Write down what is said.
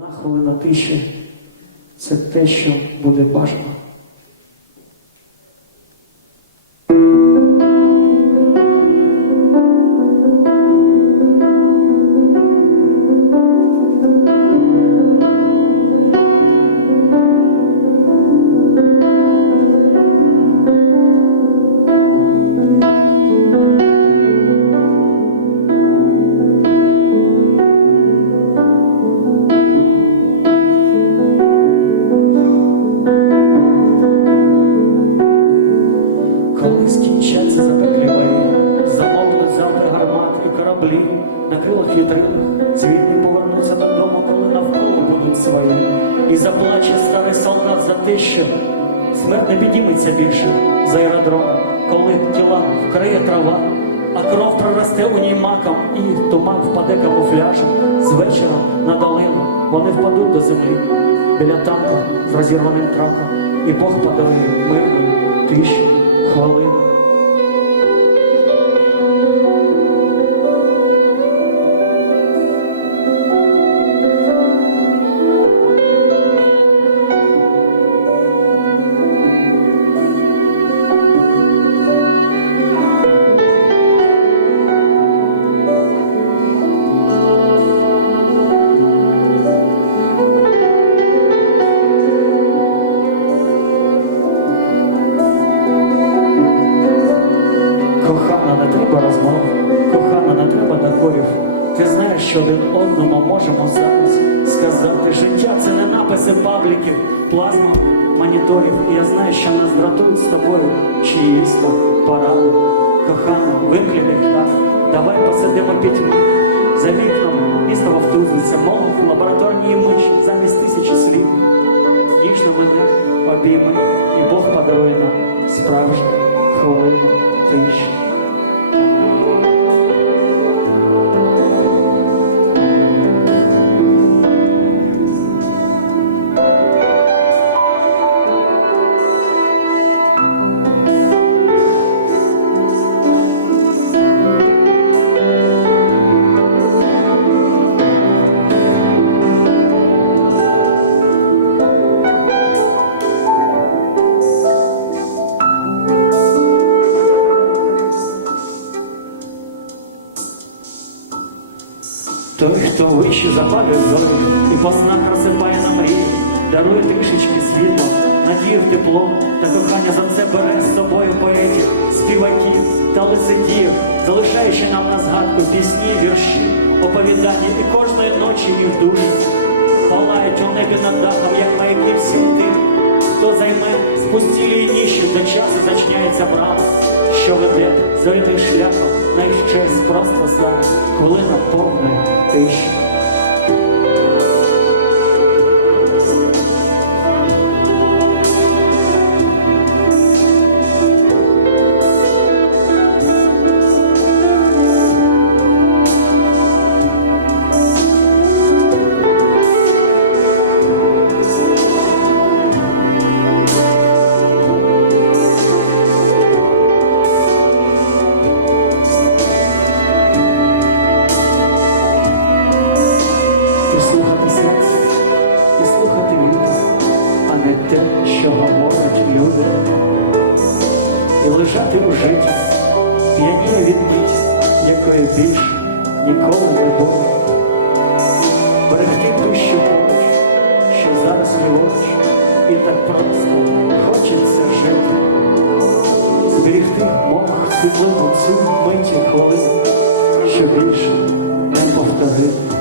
Одна хвилина тиші це те, що буде бажано. Кораблі, на крилах вітрилах цвітні повернуться додому, коли навколо будуть свої. І заплаче старий солдат за те, що смерть не підніметься більше з аеродрому, коли тіла вкриє трава, а кров проросте у ній маком, і туман впаде камуфляжем з вечора на долину. Вони впадуть до землі біля танка з розірваним траком, і Бог подарує мирну тиші Кохана, не треба розмов, кохана, не треба докорів. Ти знаєш, що один одному можемо зараз сказати. Життя це не написи пабліків, плазма моніторів. І я знаю, що нас дратують з тобою чиїсь там поради. Кохана, вимкни ліхтар, давай посидимо пітьмі. За вікном місто вовтузиться, мов лабораторні миші замість тисячі слів. Ніжно мене обійми, і Бог подарує нам справжню хвилину тиші. Хто вище запалює зорі і по снах розсипає на мрії, дарує трішечки світло, надію в тепло, та кохання за це бере з собою поетів, співаків та лицедіїв, залишаючи нам на згадку пісні, вірші, оповідання і кожної ночі в душі. Палають у небі над дахом, як маяки всім тим, хто займе спустілі ніші, до часу зачиняється брама, що веде зоряним шляхом на щось просто за хвилина повної тиші. Люди. І лежати у житті, п'яніє від якої більше ніколи не було. Берегти душі поруч, що зараз ліворуч, і так просто хочеться жити. Зберігти мов світлину цю миті хвилину, що більше не повторити.